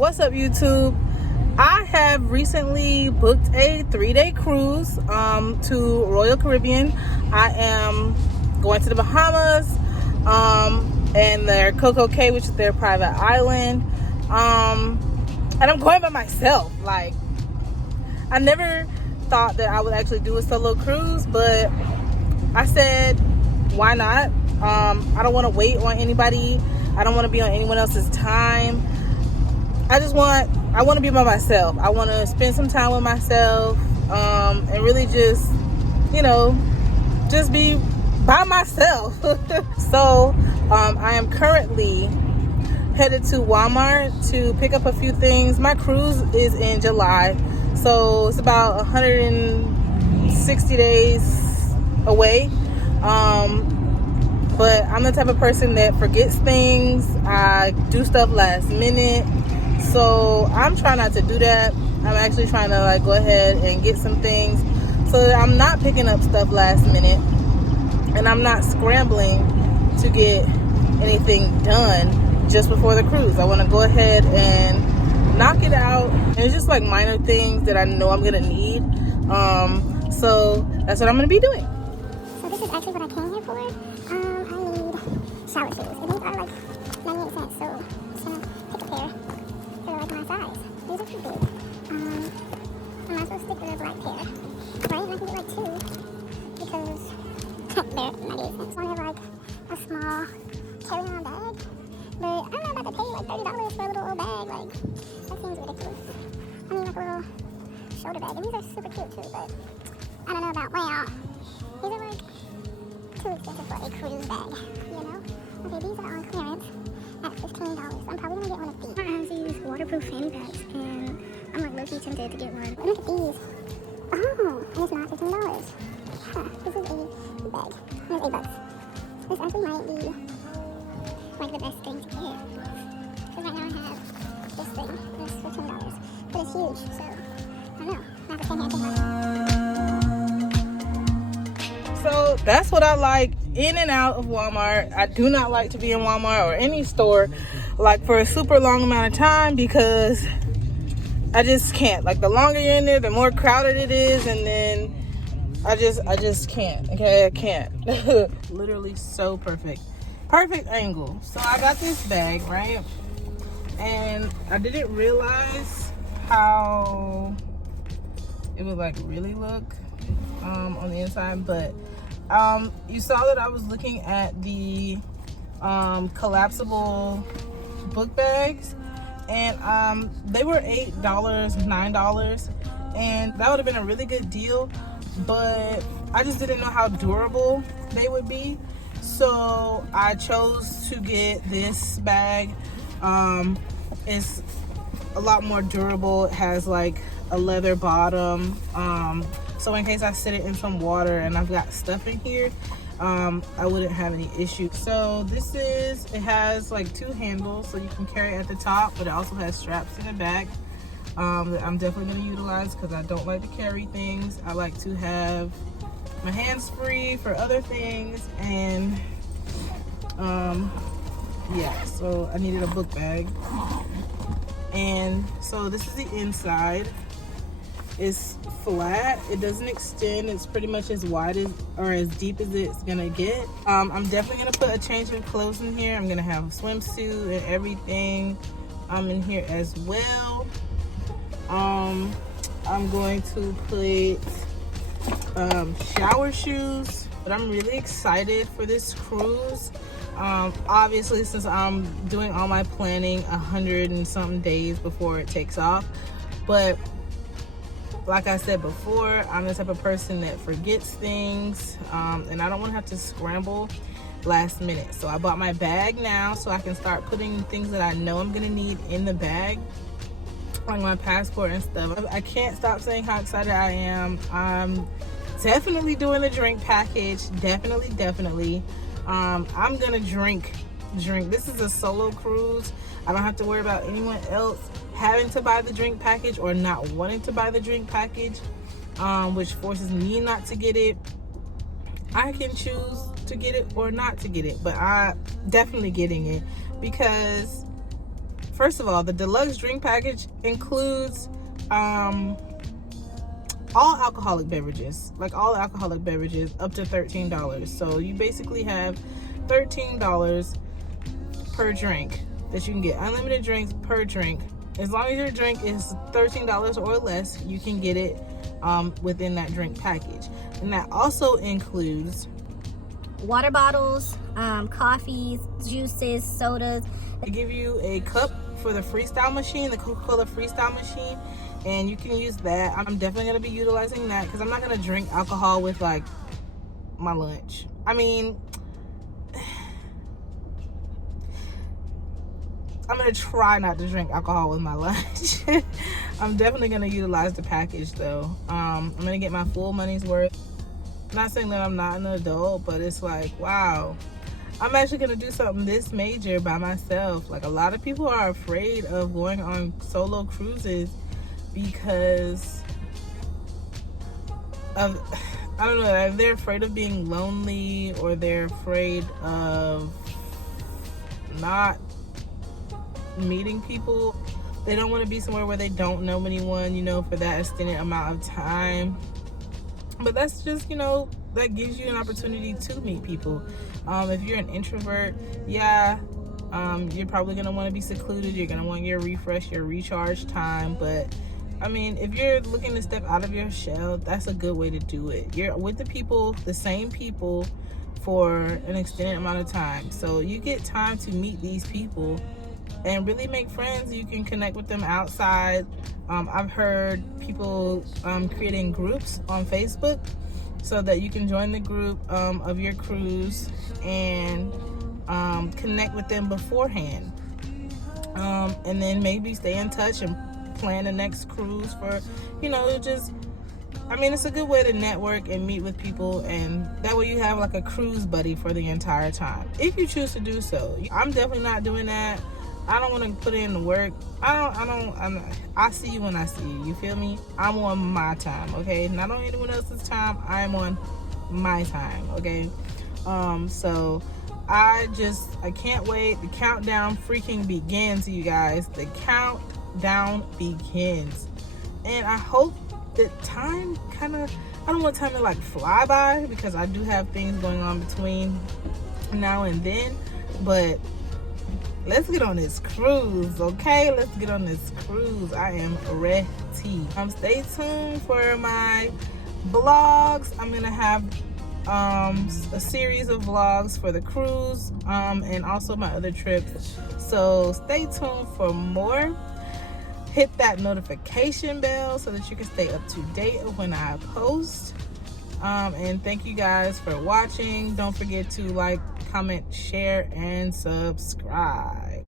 What's up, YouTube? I have recently booked a 3-day cruise to Royal Caribbean. I am going to the Bahamas and their Coco Cay, which is their private island. And I'm going by myself. Like, I never thought that I would actually do a solo cruise, but I said, why not? I don't want to wait on anybody. I don't want to be on anyone else's time. I want to be by myself. I want to spend some time with myself and really just, just be by myself. So I am currently headed to Walmart to pick up a few things. My cruise is in July, so it's about 160 days away. But I'm the type of person that forgets things. I do stuff last minute. So I'm trying not to do that. I'm actually trying to go ahead and get some things so that I'm not picking up stuff last minute and I'm not scrambling to get anything done just before the cruise. I want to go ahead and knock it out. And it's just minor things that I know I'm gonna need. So that's what I'm gonna be doing. So this is actually what I came here for. I need shower shoes. And these are 98 cents, so I'm just gonna pick a pair. My size. These are too big. I might as well stick with a black pair. Right? And I can get two because they're 98 cents. I want a small carry-on bag. But I don't know about to pay $30 for a little old bag. That seems ridiculous. I need a little shoulder bag. And these are super cute too, but I don't know about these are too expensive for a cruise bag, Okay, these are on clearance at $15. I'm probably gonna get one of these. I have these waterproof fanny packs, and I'm low-key tempted to get one. Look at these. Oh, and it's not $15. Huh, this is a bag. And it's $8. This actually might be the best thing to get. Because right now I have this thing, and it's $15. But it's huge, so I don't know. I have to stand here and think about it. So that's what I like in and out of Walmart. I do not like to be in Walmart or any store for a super long amount of time because I just can't. The longer you're in there, the more crowded it is, and then I just can't. Okay, I can't. Literally so perfect angle. So I got this bag, right? And I didn't realize how it would really look on the inside, but you saw that I was looking at the collapsible book bags, and they were $8, $9, and that would have been a really good deal, but I just didn't know how durable they would be, so I chose to get this bag. It's a lot more durable. It has a leather bottom, so in case I sit it in some water and I've got stuff in here, I wouldn't have any issue. So it has 2 handles, so you can carry it at the top, but it also has straps in the back that I'm definitely going to utilize because I don't like to carry things. I like to have my hands free for other things, and yeah, so I needed a book bag. And so this is the inside. It's flat, it doesn't extend, it's pretty much as wide as or as deep as it's gonna get. I'm definitely gonna put a change of clothes in here. I'm gonna have a swimsuit and everything in here as well. I'm going to put shower shoes, but I'm really excited for this cruise. Obviously, since I'm doing all my planning 100 and something days before it takes off, but like I said before, I'm the type of person that forgets things, and I don't want to have to scramble last minute. So I bought my bag now so I can start putting things that I know I'm gonna need in the bag, like my passport and stuff. I can't stop saying how excited I am. I'm definitely doing the drink package, definitely. I'm gonna drink. This is a solo cruise. I don't have to worry about anyone else having to buy the drink package or not wanting to buy the drink package, which forces me not to get it. I can choose to get it or not to get it, but I'm definitely getting it because first of all, the deluxe drink package includes all alcoholic beverages, like all alcoholic beverages up to $13. So you basically have $13 per drink that you can get. Unlimited drinks per drink. As long as your drink is $13 or less, you can get it within that drink package. And that also includes water bottles, coffees, juices, sodas. They give you a cup for the Freestyle machine, the Coca-Cola Freestyle machine, and you can use that. I'm definitely going to be utilizing that because I'm not going to drink alcohol with like my lunch. I mean, I'm going to try not to drink alcohol with my lunch. I'm definitely going to utilize the package though. I'm going to get my full money's worth. I'm not saying that I'm not an adult, but it's like, wow, I'm actually going to do something this major by myself. Like, a lot of people are afraid of going on solo cruises because of, I don't know, they're afraid of being lonely, or they're afraid of not meeting people. They don't want to be somewhere where they don't know anyone, you know, for that extended amount of time. But that's just, you know, that gives you an opportunity to meet people. If you're an introvert, yeah, you're probably going to want to be secluded. You're going to want your refresh, your recharge time. But, I mean, if you're looking to step out of your shell, that's a good way to do it. You're with the people, the same people, for an extended amount of time. So you get time to meet these people and really make friends. You can connect with them outside. I've heard people creating groups on Facebook so that you can join the group of your cruise and connect with them beforehand. And then maybe stay in touch and plan the next cruise for, you know, just, I mean, it's a good way to network and meet with people, and that way you have like a cruise buddy for the entire time, if you choose to do so. I'm definitely not doing that. I don't want to put in the work. I see you when I see you. You feel me? I'm on my time, okay? Not on anyone else's time. I'm on my time, okay? So I can't wait. The countdown freaking begins, you guys. The countdown begins. And I hope that time I don't want time to like fly by, because I do have things going on between now and then, but let's get on this cruise, okay? Let's get on this cruise. I am ready. Stay tuned for my vlogs. I'm gonna have a series of vlogs for the cruise and also my other trips. So stay tuned for more. Hit that notification bell so that you can stay up to date when I post. And thank you guys for watching. Don't forget to like, comment, share, and subscribe.